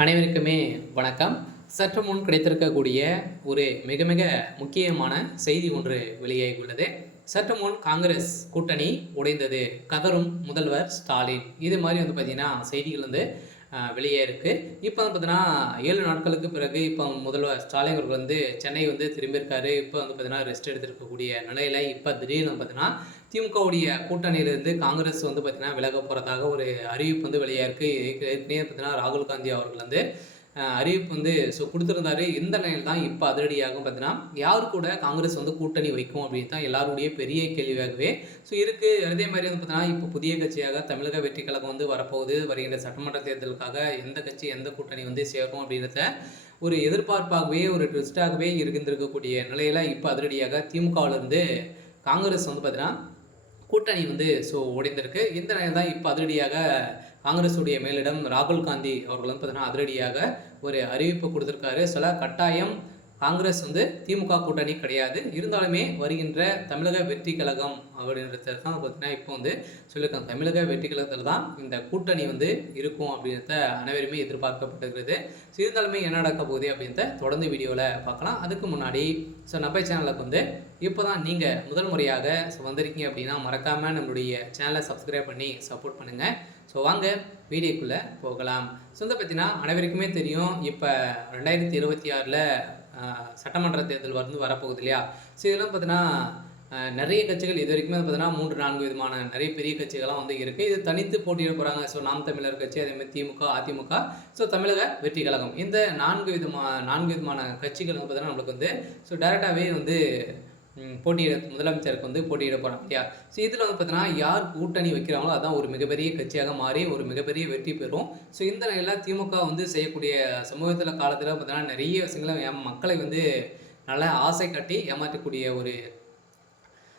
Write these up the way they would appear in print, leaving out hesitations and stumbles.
அனைவருக்குமே வணக்கம். சற்று முன் கிடைத்திருக்கக்கூடிய ஒரு மிக மிக முக்கியமான செய்தி ஒன்று வெளியாகியுள்ளது. சற்று முன் காங்கிரஸ் கூட்டணி உடைந்தது, கதறும் முதல்வர் ஸ்டாலின். இது மாதிரி பார்த்தீங்கன்னா செய்திகள் வெளியே இருக்கு. இப்போ பார்த்தீங்கன்னா 7 நாட்களுக்கு பிறகு இப்போ முதல்வர் ஸ்டாலின் அவர்கள் சென்னை திரும்பியிருக்காரு. இப்போ பார்த்தீங்கன்னா ரெஸ்ட் எடுத்திருக்கக்கூடிய நிலையில இப்போ திடீர்னு பார்த்தீங்கன்னா திமுகவுடைய கூட்டணியிலிருந்து காங்கிரஸ் பார்த்தீங்கன்னா விலக போகிறதாக ஒரு அறிவிப்பு வெளியாக இருக்குது. ஏற்கனவே பார்த்தீங்கன்னா ராகுல் காந்தி அவர்கள் அறிவிப்பு கொடுத்துருந்தாரு. இந்த நிலையில் தான் இப்போ அதிரடியாகவும் பார்த்தீங்கன்னா யார் கூட காங்கிரஸ் கூட்டணி வைக்கும் அப்படின்னு தான் எல்லாருடைய பெரிய கேள்வியாகவே இருக்குது. அதே மாதிரி பார்த்தீங்கன்னா இப்போ புதிய கட்சியாக தமிழக வெற்றி கழகம் வரப்போகுது. வருகின்ற சட்டமன்ற தேர்தலுக்காக எந்த கட்சி எந்த கூட்டணி சேரும் அப்படின்றத ஒரு எதிர்பார்ப்பாகவே ஒரு ட்விஸ்டாகவே இருந்திருக்கக்கூடிய நிலையில் இப்போ அதிரடியாக திமுகவிலிருந்து காங்கிரஸ் பார்த்தீங்கன்னா கூட்டணி உடைந்திருக்கு. இந்த நிலையில் தான் இப்போ அதிரடியாக காங்கிரஸுடைய மேலிடம் ராகுல் காந்தி அவர்கள் பார்த்தீங்கன்னா அதிரடியாக ஒரு அறிவிப்பு கொடுத்துருக்காரு. சில கட்டாயம் காங்கிரஸ் திமுக கூட்டணி கிடையாது, இருந்தாலுமே வருகின்ற தமிழக வெற்றி கழகம் அப்படின்றது தான் பார்த்தீங்கன்னா இப்போ சொல்லியிருக்காங்க. தமிழக வெற்றி கழகத்தில் தான் இந்த கூட்டணி இருக்கும் அப்படின்றத அனைவருமே எதிர்பார்க்கப்பட்டிருக்கிறது. இருந்தாலுமே என்ன நடக்க போகுது அப்படின்றத தொடர்ந்து வீடியோவில் பார்க்கலாம். அதுக்கு முன்னாடி நம்ம சேனலுக்கு இப்போ தான் நீங்கள் முதல் முறையாக வந்திருக்கீங்க அப்படின்னா மறக்காமல் நம்மளுடைய சேனலை சப்ஸ்கிரைப் பண்ணி சப்போர்ட் பண்ணுங்கள். வாங்க வீடியோக்குள்ளே போகலாம். பார்த்தீங்கன்னா அனைவருக்குமே தெரியும், இப்போ 2026 சட்டமன்ற தேர்தல் வரப்போகுது இல்லையா. இதெல்லாம் பார்த்தீங்கன்னா நிறைய கட்சிகள் இது வரைக்குமே பார்த்தீங்கன்னா 3-4 விதமான நிறைய பெரிய கட்சிகள்லாம் இருக்குது. இது தனித்து போட்டியிட போகிறாங்க. நாம் தமிழர் கட்சி, அதேமாதிரி திமுக, அதிமுக, தமிழக வெற்றி கழகம். இந்த 4 விதமான கட்சிகள் பார்த்தீங்கன்னா நம்மளுக்கு டைரெக்டாகவே முதலமைச்சருக்கு போட்டியிட போகிறாங்க இல்லையா. இதில் பார்த்தீங்கன்னா யார் கூட்டணி வைக்கிறாங்களோ அதான் ஒரு மிகப்பெரிய கட்சியாக மாறி ஒரு மிகப்பெரிய வெற்றி பெறும். இந்த நிலையில் திமுக செய்யக்கூடிய சமூகத்தில் காலத்தில் பார்த்தீங்கன்னா நிறைய விஷயங்களை மக்களை நல்லா ஆசை கட்டி ஏமாற்றக்கூடிய ஒரு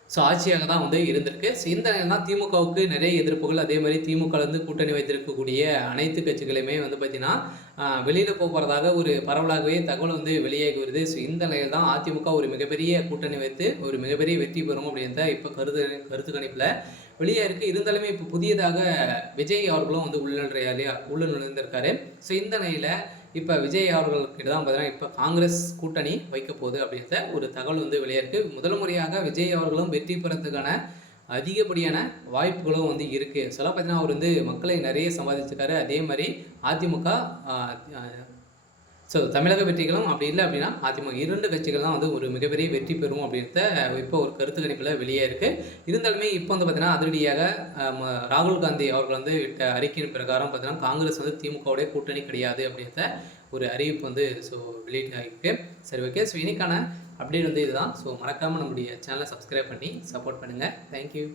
ஆட்சியாக தான் இருந்திருக்கு. இந்த நிலையில் தான் திமுகவுக்கு நிறைய எதிர்ப்புகள், அதே மாதிரி திமுக கூட்டணி வைத்திருக்கக்கூடிய அனைத்து கட்சிகளையுமே பார்த்தீங்கன்னா வெளியில் போகிறதாக ஒரு பரவலாகவே தகவல் வெளியாகி வருது. இந்த நிலையில் தான் அதிமுக ஒரு மிகப்பெரிய கூட்டணி வைத்து ஒரு மிகப்பெரிய வெற்றி பெறும் அப்படின்ற இப்போ கருத்து கணிப்பில் வெளியாக இருக்குது. இருந்தாலுமே இப்போ புதியதாக விஜய் அவர்களும் உள்ள நுழைந்திருக்காரு. இந்த நிலையில் இப்போ விஜய் அவர்கள்கிட்ட தான் பார்த்தீங்கன்னா இப்போ காங்கிரஸ் கூட்டணி வைக்க போகுது அப்படின்ற ஒரு தகவல் வெளியாக இருக்குது. முதல் முறையாக விஜய் அவர்களும் வெற்றி பெறத்துக்கான அதிகப்படியான வாய்ப்புகளும் இருக்குது. சொல்ல பார்த்தீங்கன்னா அவர் மக்களை நிறைய சம்பாதிச்சிருக்காரு. அதே மாதிரி அதிமுக தமிழக வெற்றிகளும் அப்படி இல்லை அப்படின்னா அதிமுக 2 கட்சிகள் தான் ஒரு மிகப்பெரிய வெற்றி பெறும் அப்படின்றத இப்போ ஒரு கருத்து கணிப்பில் வெளியே இருக்குது. இருந்தாலுமே இப்போ பார்த்தீங்கன்னா அதிரடியாக ராகுல் காந்தி அவர்கள் விட்ட அறிக்கையின் பிரகாரம் பார்த்தீங்கன்னா காங்கிரஸ் திமுகவுடைய கூட்டணி கிடையாது அப்படின்ற ஒரு அறிவிப்பு வெளியிட்டாயிருக்கு. சரி, ஓகே. இன்னைக்கான அப்டேட் இதுதான். மறக்காமல் நம்முடைய சேனலை சப்ஸ்கிரைப் பண்ணி சப்போர்ட் பண்ணுங்கள். தேங்க்யூ.